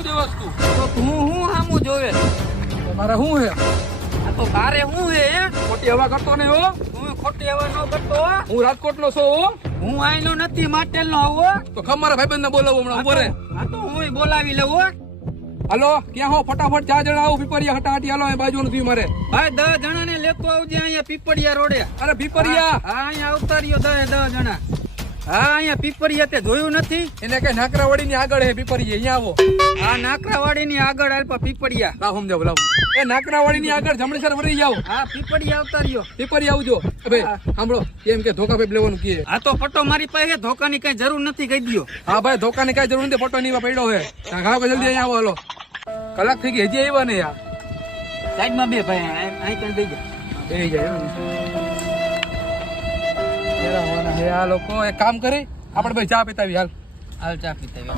હું જોવસ તું? તો તું હું હામું જોવે? મારે શું હે? આ તો તારે હું હે ખોટી હવા કરતો ને હો. હું ખોટી હવા ન કરતો હો. હું રાજકોટ નો છો હો. હું આઈનો નથી માટેલ નો આવો. તો ખમ મારા ભાઈબંધ ને બોલાવો હમણાં ઉપર. આ તો હું બોલાવી લઉં હો. હાલો ક્યાં હો? ફટાફટ 4 જણા આવો પીપરિયા હટાહટી હાલો. બાજુ નથી મારે ભાઈ 10 જણા ને લેતો આવજે અહીંયા પીપળિયા રોડે. અરે પીપરિયા હા અહીંયા આવતા રહ્યો 10 જણા. હા અહીંયા પીપળિયા તે જોયું નથી? એને કઈ નાકરાવાડી ની આગળ હે પીપરિયા. અહીંયા આવો. આ નાકરાવાડી ની આગળ આલ્પા પીપળિયા. લાવ સમજાવ લાવ. એ નાકરાવાડી ની આગળ જમણેસર વળી જાવ. હા પીપળિયા આવતા રહ્યો. પીપરિયા આવજો. ભાઈ સાંભળો એમ કે ધોકા ભાઈ લેવાનું કે. આ તો પટ્ટો મારી પાસે ધોકાની કઈ જરૂર નથી કહી દયો. હા ભાઈ ધોકાની કઈ જરૂર નથી. ફોટો ની પડ્યો હે. ઘાવ જલ્દી અહીંયા આવો. હાલો કલાક થઈ ગઈ હજી આવ્યા ને યાર. સાઈડમાં બે ભાઈ અહીં કઈ દઈ જાય. એ જાય આ લોકો એક કામ કરી આપણે ભાઈ ચા પીતાવી હાલ. હાલ ચા પીતા